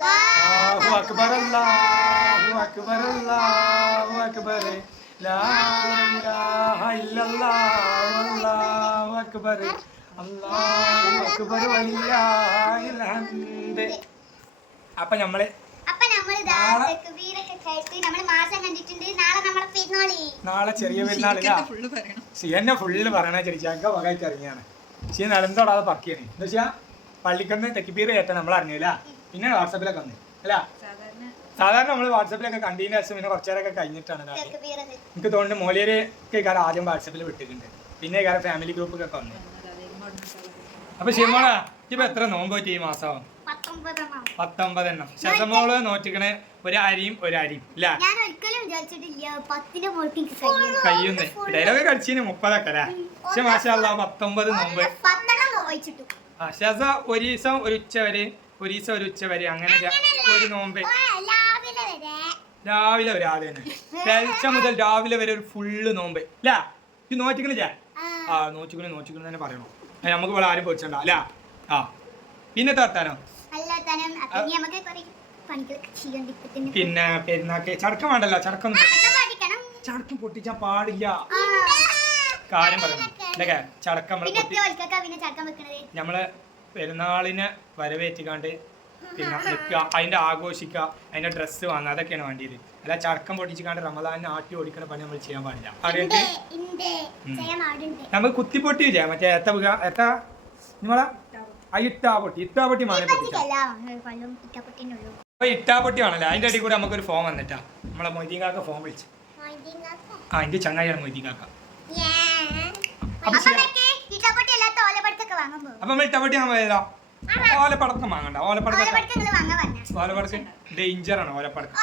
അല്ലാഹു അക്ബർ അല്ലാഹു അക്ബർ അല്ലാഹു അക്ബർ. ലാ ഇലാഹ ഇല്ലല്ലാഹു അല്ലാഹു അക്ബർ. അല്ലാഹു അപ്പൊ നമ്മൾ അപ്പൊ നമ്മൾ ഇതാ നാളെ- തെക്കുബീരൊക്കെ നമ്മൾ മാസം കണ്ടിട്ടുണ്ട്. നാളെ നമ്മളെ പെരുന്നാളി. നാളെ ചെറിയ പെരുന്നാളില്ല ഫുള്ള് പറയണം? സിയന്നെ ഫുള്ള് പറയണ ചെറിയാക്ക വകയ്ക്ക് ഇറങ്ങിയാണ് സിയ നിലന്തോടാതെ പറക്കിയാണ് എന്താ വെച്ചാ പള്ളിക്കന്ന് തെക്കിപ്പീർ ഏറ്റ നമ്മൾ അറിഞ്ഞില്ല പിന്നെ വാട്സാപ്പിലൊക്കെ വന്നേ. അല്ല സാധാരണ നമ്മൾ വാട്സാപ്പിലൊക്കെ കണ്ടതിന് ശേഷം പിന്നെ കുറച്ചേരൊക്കെ കഴിഞ്ഞിട്ടാണ് എനിക്ക് തോന്നുന്നു മോലിയർക്ക് കാലം ആദ്യം വാട്സപ്പിൽ വിട്ടിട്ടുണ്ട്. പിന്നെ കാലം ഫാമിലി ഗ്രൂപ്പൊക്കെ വന്നു. അപ്പൊ ശിവമോള ഇപ്പൊ എത്ര നോമ്പ് പറ്റി ഈ മാസം? പത്തൊമ്പതെണ്ണം. ശതമോൾ നോറ്റിക്കണേ ഒരു അരിയും ഒരു അരിയും ഇല്ല? കയ്യുന്നേ ഡയലോഗ് കഴിച്ചിന് മുപ്പതൊക്കെ അല്ലേ? പക്ഷെ മാഷാ പത്തൊമ്പത് നോമ്പ്. ഒരു ദിവസം ഒരു ഉച്ച വരെ ഒരു ദിവസം ഒരു ഉച്ച വരെ അങ്ങനെ ഒരു നോമ്പ്. രാവിലെ വരെ. ആദ്യം തന്നെ. പെൽച്ച മുതൽ രാവിലെ വരെ ഒരു ഫുള്ള് നോമ്പ്. ഇല്ല ഇത് നോറ്റിക്കണില്ല ആ, നോച്ചിക്കണേ നോച്ചിക്കണേ തന്നെ പറയണോ? നമുക്ക് ഇവിടെ ആരും പൊച്ചണ്ട അല്ല ആ. പിന്നെ തർത്താനോ അല്ല പിന്നെ പെരുന്നാക്ക്. ചടക്കം വേണ്ടല്ലോ ചടക്കം ചടക്കം പൊട്ടിച്ചാൻ പാടില്ല. കാര്യം പറയണം. ചടക്കം നമ്മൾ പെരുന്നാളിനെ വരവേറ്റിക്കാണ്ട് പിന്നെ നിൽക്കുക അതിന്റെ ആഘോഷിക്കുക അതിന്റെ ഡ്രസ്സ് വാങ്ങുക അതൊക്കെയാണ് വേണ്ടിയത്. അല്ല ചടക്കം പൊട്ടിച്ചിക്കാണ്ട് റമദാനിനെ ആട്ടി ഓടിക്കണ പണി നമ്മൾ ചെയ്യാൻ പാടില്ല. അറിയട്ടെ നമുക്ക് കുത്തിപ്പൊട്ടി ചെയ്യാം. മറ്റേ എത്ത എത്ത? നിങ്ങളെ? ഇട്ടാപൊട്ടി ഇട്ടാ പൊട്ടി ഇട്ടാ പൊട്ടി മാനെ പൊട്ടിച്ച പറ്റിക്കല്ല കൊല്ലം ഇട്ടപ്പെട്ടിനുള്ളൂ അപ്പൊ ഇട്ടാ പൊട്ടി ആണല്ലോ അതിന്റെ അടി കൂടെ നമുക്കൊരു ഫോം വന്നിട്ടാ. നമ്മളെ മൊയ്തീൻ കാക്ക ഫോം വിളിച്ചു. ആ എന്റെ ചങ്ങായിയാണ് മൊയ്തീൻ കാക്ക. അപ്പൊ ഇതൊക്കെ ഇട്ടപ്പെട്ടി ഓലപ്പടക്കം വാങ്ങണ്ട ഓലപ്പടക്കം ഓലപ്പടക്കം ഡേഞ്ചർ ആണ് ഓലപ്പടക്കം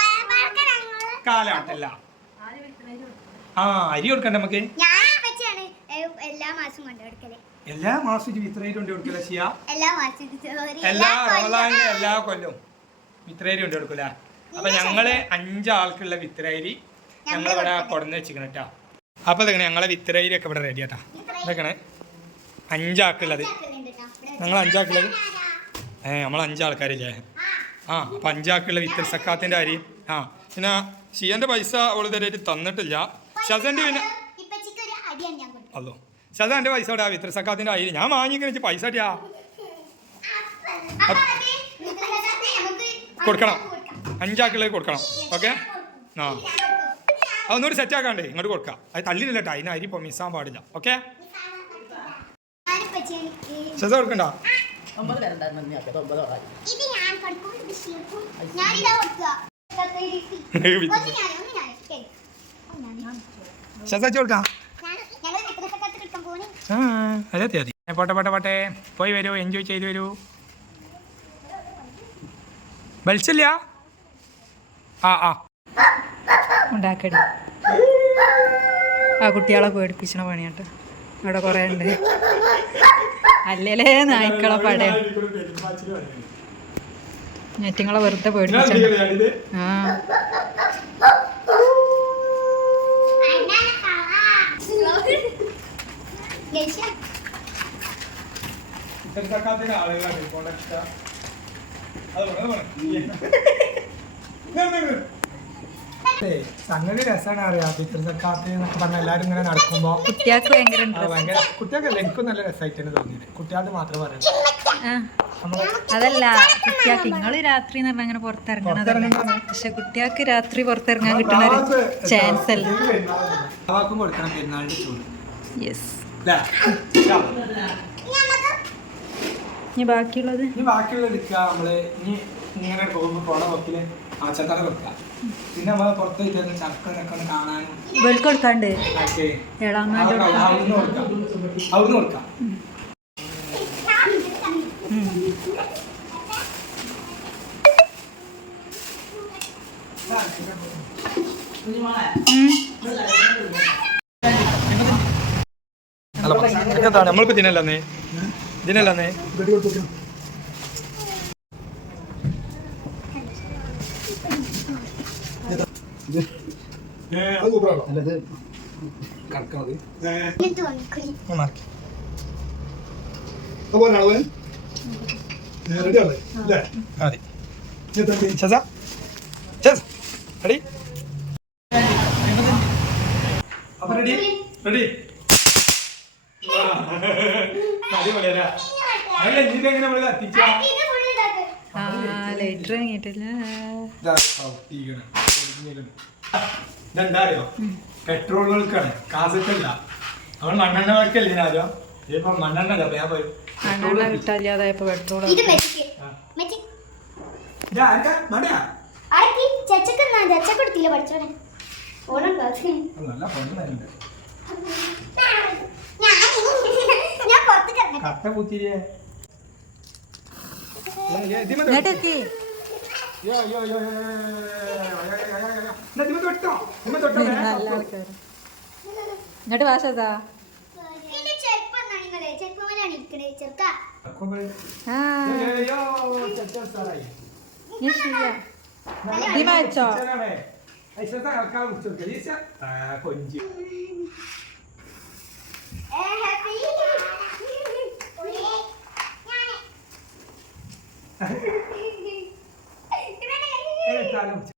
കാലാട്ടല്ല ആ അരി കൊടുക്കണ്ട നമുക്ക്? എല്ലാ മാസം കൊണ്ടുകൊടുക്കൽ എല്ലാ കൊണ്ട് കൊടുക്കില്ല എല്ലാ കൊല്ലവും വിത്രേരി കൊണ്ട് കൊടുക്കൂല? അപ്പൊ ഞങ്ങൾ അഞ്ചാൾക്കുള്ള വിത്രയരി ഞങ്ങളിവിടെ കൊടന്ന് വെച്ചിരിക്കണം കേട്ടോ. അപ്പൊ ഇതെങ്ങനെ ഞങ്ങളെ വിത്രയരി ഒക്കെ ഇവിടെ റെഡി ആട്ടാ. ഇതൊക്കെയാണ് ഇവിടെ ഞങ്ങൾ അഞ്ചാക്കുള്ളത് ഏ നമ്മൾ അഞ്ചാൾക്കാരില്ലേ? ആ. അപ്പൊ അഞ്ചാക്കുള്ള വിത്ര സക്കാത്തിന്റെ അരി. ആ പിന്നെ ഷിയന്റെ പൈസ അവൾ തരായിട്ട് തന്നിട്ടില്ല. ഷസന്റെ പിന്നെ. അല്ലോ ഷസന്റെ പൈസ ഇവിടെ വിത്ര സക്കാത്തിന്റെ അരി. ഞാൻ വാങ്ങിക്കണിച്ച് പൈസ അടിയാ കൊടുക്കണം. കൊടുക്കാം. അഞ്ചാക്കുള്ളത് കൊടുക്കണം. ഓക്കെ? ആ. അതൊന്നുകൂടി സെറ്റ് ആക്കാണ്ടേ. ഇങ്ങോട്ട് കൊടുക്കാം. അത് തള്ളിയില്ല കേട്ടോ അതിന് അരി ഇപ്പോൾ മിസ്സാൻ പാടില്ല. ഓക്കെ? ശ്രദ്ധ കൊടുക്കണ്ട. ഒമ്പത് പേരുണ്ടായിരുന്നു അതെ അതെ പോട്ടെ പോട്ടെ പോട്ടെ. പോയി വരൂ എൻജോയ് ചെയ്ത് വരൂ. ബൽസില്ല? ആ ആ. ഉണ്ടാക്കടി. ആ കുട്ടികളെ പേടിപ്പിച്ചണ പണിയാട്ടോ. ഇവിടെ കുറേ ഉണ്ട്. അല്ലേലേ നായ്ക്കളെ പടയാണ് ഞെറ്റിങ്ങളെ വെറുതെ പേടിപ്പിച്ച. ആ. ഗൈസ് സംഗതി രസമാണ് അറിയാം? ടീച്ചർ സക്കാത്ത് എന്നൊക്കെ പറഞ്ഞ എല്ലാവരും ഇങ്ങനെ നടക്കുമ്പോ കുട്ടികൾക്ക് ഭയങ്കര ഭയങ്കര കുട്ടികൾക്ക് എനിക്കും നല്ല രസമായിട്ടാണ് തന്നെ തോന്നിയത്. കുട്ടികൾക്ക് മാത്രം പറയുന്നത് അതല്ല കുട്ടികൾക്ക് നിങ്ങൾ രാത്രി എന്ന് പറഞ്ഞാൽ അങ്ങനെ പുറത്തിറങ്ങണതല്ല പക്ഷെ കുട്ടികൾക്ക് രാത്രി പുറത്തിറങ്ങാൻ കിട്ടുന്ന ഒരു ചാൻസ് അല്ല? ബാക്കിയുള്ളത് കൊടുക്കണം പെരുന്നാളിന്റെ ചൂട്. യെസ് ഇനി ബാക്കിയുള്ളത്? ഇനി ബാക്കിയുള്ളത് എടുക്കുക നമ്മൾ ഇനി ഇങ്ങനെ പോകുമ്പോ പോണ നോക്കിൽ ആച്ചത്തറ വെക്കുക പിന്നെ നമ്മൾ പുറത്ത് വെച്ചിരുന്ന ചക്കനൊക്കെ ഒന്ന് കാണാനും ഇവർക്ക് കൊടുക്കാണ്ട് ഒക്കെ ഏളാമാന്റെ അവിടുന്ന് കൊടുക്കാം. അവിടുന്ന് കൊടുക്കാം. നമ്മളിപ്പോ ഇതിനല്ലേ ഇതിനല്ലേ ശസ. ശസ്. റെഡി അപ്പൊ റെഡി റെഡി അടിപൊളിയല്ലേ? അല്ല ഇതിന്റെ എങ്ങനെ നമ്മൾ കത്തിച്ചാ ഇത് full ഇതാക്ക്. ആ ലൈറ്റർ വാങ്ങിയിട്ടില്ല ഇതാ കത്തിക്കണം. ഒടിഞ്ഞിരുന്നു. ഇതെന്താ അറിയോ? പെട്രോൾ വിളക്കാണ് കാസറ്റ് അല്ല നമ്മൾ മണ്ണെണ്ണ വിളക്കല്ലേ ആരോ ഇതിപ്പോ മണ്ണെണ്ണ അല്ല? ഞാൻ പോയി മണ്ണെണ്ണ കിട്ടാല്ലാതായപ്പോ പെട്രോൾ കട്ട മെച്ചിക്ക് ഇങ്ങോട്ടെത്തി ഇങ്ങോട്ട് വാശതാ പിന്നെ ചെരുപ്പ് Yeah.